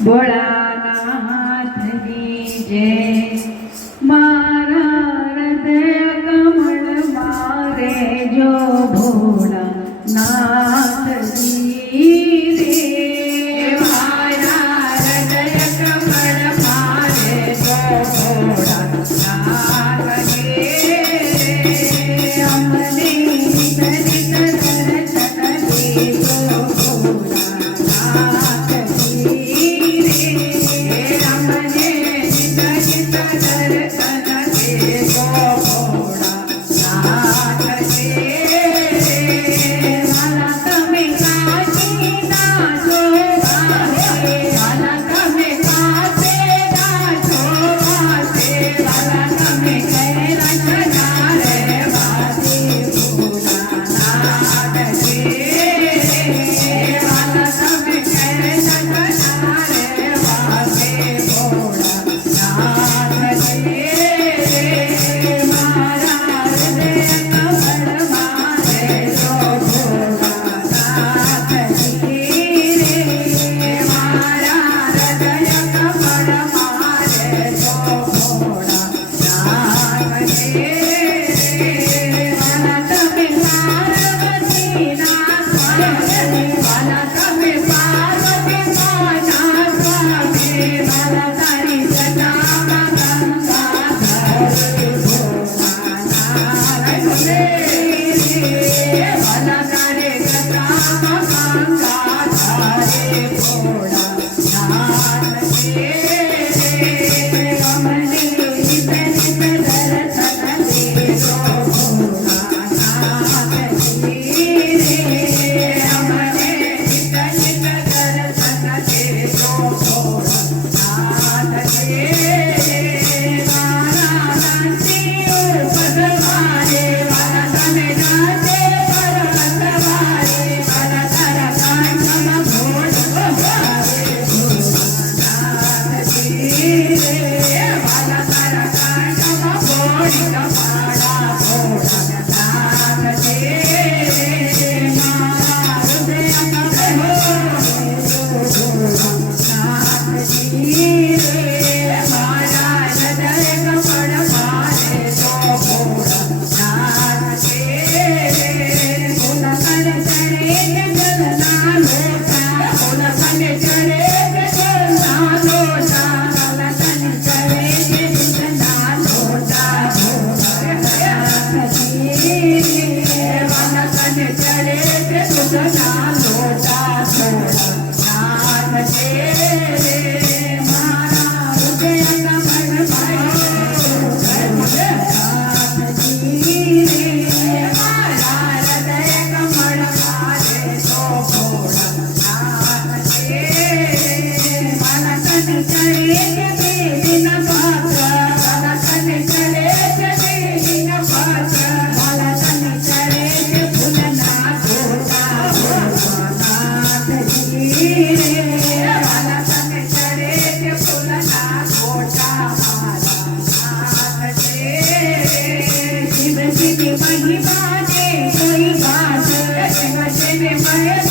Bola. Deus. Así es.